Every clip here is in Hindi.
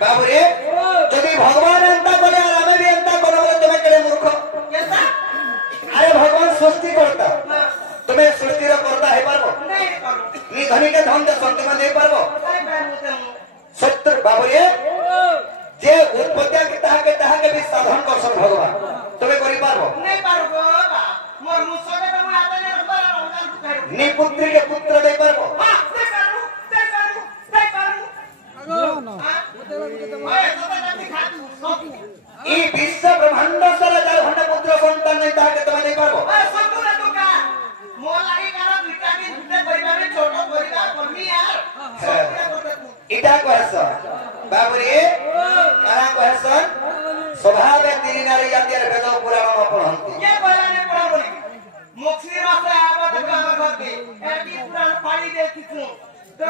बाबू रे जदि भगवान एंता करे और हमें भी एंता करो बोले तुम्हें केड़े मूर्ख कैसा अरे भगवान सृष्टि करता तुम्हें सृष्टि रो करता है पारबो नहीं करो नी धनी के धन दे संत में दे पारबो नहीं पारबो सत्य बाबू रे जे उत्पत्ति के ताहा के भी साधन करसन भगवान तुम्हें करि पारबो नहीं पारबो बा मोर मुसोके तो मैं आता नहीं रखबा रंगाल कर नी पुत्री के पुत्र दे पारबो हां दे पारू नो ओए तो जल्दी खा तू सब ई विश्व ब्रह्मांड सारा 4 घंटा पुत्र संतान नहीं ताहा के तुम्हें दे पारबो ओए संतु ना तू का मोर लागी कारा दुटा के दुटे परिवार में छोटो परिवार करमी यार इटा कहस बाबू रे कारा कहसन स्वभाव तीन नारी जाति रे वेद पुराण न पढ़ंती ये पढ़ाने पढ़ा बोली मोक्षी मासे आवा तो काम करती एटी पुराण पढ़ी देखी तू तो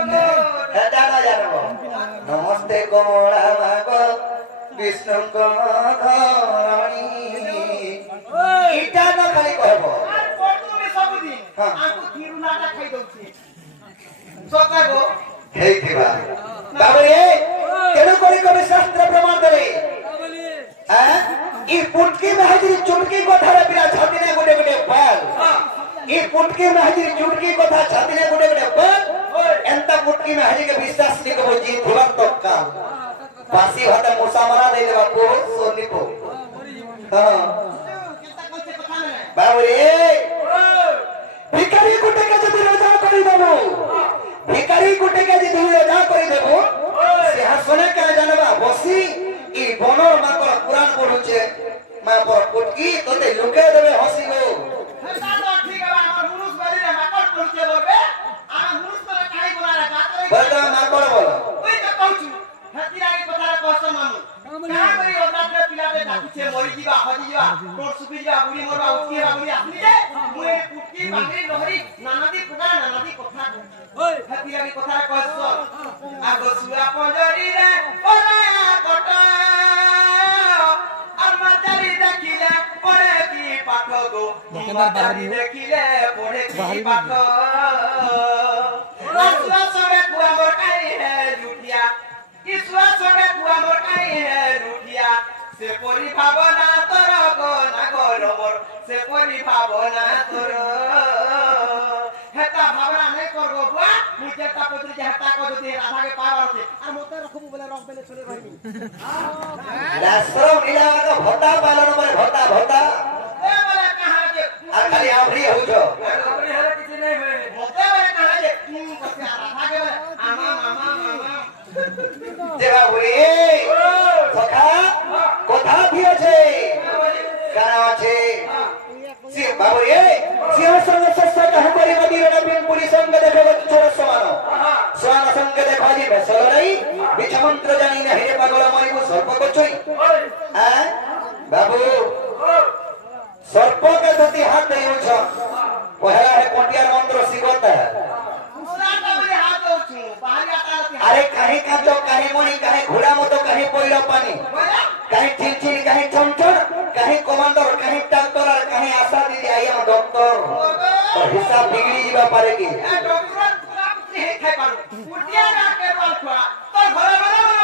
दादा जानो नमस्ते कोमला मागो विष्णु को धरणी इटा न खाली कहबो আর পড়তুমি সবদিন আকু থিরুনাটা খাই দউছি সকাগো हेइथिबा बाबू रे केनो करी कवि शास्त्र प्रमाण देले हैं ई पुटकी में हाजिरी चुटकी कथा बिना छाती ने गुडे गुडे पाल ई पुटकी में हाजिरी चुटकी कथा छाती ने गुडे गुडे पाल एंता पुटकी में हाजिरी के विश्वास नि को जीत हुवर तो काम बासी भात मुसा मारा दे देबा को सोनी को हां কেতা কইছে কথা না बाबू रे भिखारी कुटे के जदी रजा करी देबो भिखारी कुटे के जदी रजा करी देबो सिंहासने के जानबा बसी ई बनर माकर पुराण पढुचे मा पर पुटकी तोते लुके देबे हसिबो হেতা তো ঠিক আছে আমার মুনুস বাড়ি রে মাকড় পড়ছে বলবে আমার মুনুস করে কাই বলা রে গাতরে বলদা মাকড় বল ওই তো কইছু হেতিরাই কথা কষ্ট মানু কা করি ওটাতে পিলাতে ডাকুছে মরি দিবা হজি দিবা তোর সুপি দিবা বুড়ি মরবা উঠিবা বুড়ি আসলি যে মুই পুটকি বাঙি লহরি নানাদি কথা ওই হেতিরাই কথা কষ্ট আগো সুয়া পজরি রে ওরে কট আমার জারি দেখিলে পড়ে কি পাঠ গো জারি দেখিলে পড়ে কি পাঠ আসুয়া সবে কুয়া মোর কাই হে লুটিয়া इसवा सगे कुआ मोर काई है लुटिया से परि भावना तोर गो ना गोरो मोर से परि भावना तोर हेता भावना नै करगो बुआ मुझे ता पुत्री जे हेता को जति राधा के पावर छे आ मोते रखबु बोले रख बेले छोले रहबी रास्रो मिला का भत्ता पालन में भत्ता ए बोले कहां जे आ खाली आवरी हो जो आवरी हले किछ नै होय मोते बोले कहां जे कसे राधा के बोले आमा मामा मामा देवा बुरी सखा कोथा दिए छे काना छे सी बाबू रे सिंहासन सस्ता कहू करी मदी रे बिन पुरी संग देखो छोर समानो स्वान संग देखो जी बेसल रही बिच मंत्र जानी ने हे पागल मई को सर्प को चोई हैं बाबू सर्प के धति हाथ नहीं उछ पहला है कोटियार मंत्र सिखता है अरे कहीं का तो कहीं मोनी कहीं घोड़ा मतो कहीं पोइला पानी कहीं चिलचिल कहीं चमचर कहीं कमांडर कहीं डॉक्टर और कहीं आशा दीदी आई हम डॉक्टर तो हिसाब बिगड़ी जीवा पारेगी ए डॉक्टर आप नहीं खाई पारो उटिया का के बाल छुआ तो भला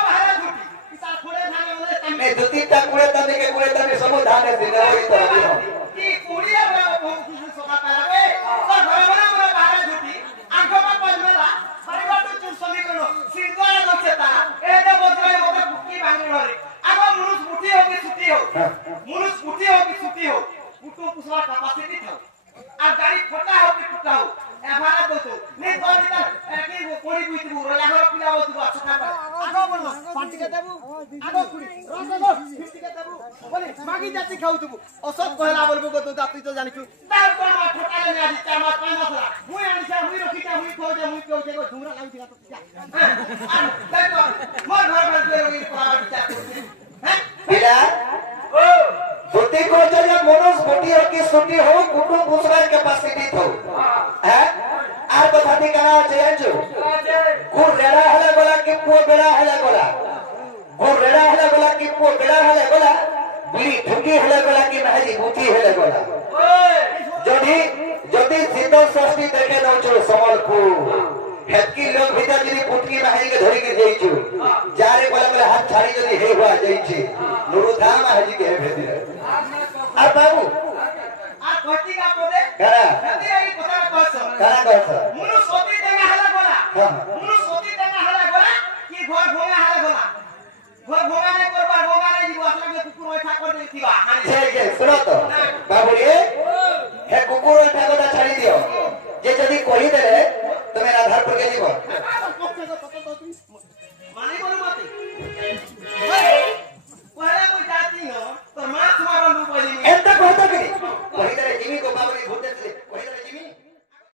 बाहर छुटी किसा खोले थाने मोले नहीं दुती तक कुड़े तने के कुड़े तने सब धाने दिन होई तो अभी हम की कुड़िया बहुत खुशी सोका पावे तो भला बाहर छुटी आंखों में पजमेला परिवार चुर समी करो सिंगवार लक्षता ए दे बोतरे मोते बुक्की बांगी रे आगो मुनुस बुटी हो कि सुती हो मुनुस बुटी हो कि सुती हो कुटु पुसवा कैपेसिटी था आ गाड़ी फटा हो कि टूटा हो एभारा दो तो ने तो दिता एकी कोड़ी बुइतबु रला घर पिला बतु अच्छा आगो बोल पार्टी के देबु आगो कुड़ी रस दो 50 के देबु बोले मागी जाति खाउतबु औसत कहला बोलबो गो तो जाति तो जानिछु तार पर मा फटा ले आदि 4 मास 5 मास मुई आनी छा मुई रखी छा मुई खोजे मुई केउ जेगो झुमरा लाउछि का तो देखो मोर घर में जे रोगी पड़ा विचार हैं बिला ओ बुद्धि को जब मनोज बुद्धि हो कि सुटी हो कुटुंब पुसवार कैपेसिटी थो हैं आर कथा ठिकाना আছে जो गुर रेड़ा हला गोला कि पो बेड़ा हला गोला गुर रेड़ा हला गोला कि पो बेड़ा हला गोला बिली ठुकी हला गोला कि महजी बुद्धि हला गोला जदी जदी शीतल षष्ठी देखे दउछु समलपुर हेतकी लोग भीतर जदी पुटकी महजी के धरी के देइछु जारे गोला मोर हाथ छाड़ी जदी हे हुआ जाइछे नुरु धाम हजी के भेदी आ बाबू आ कोटी का पदे करा नदी आई पता कहस करा कहस मुनु सोती देगा हला गोला हां मुनु सोती देगा हला गोला कि घर भोगा हला गोला घर भोगा ने करबा भोगा रे जीव असला के कुकुर ओठा कर देथिबा छे के सुनो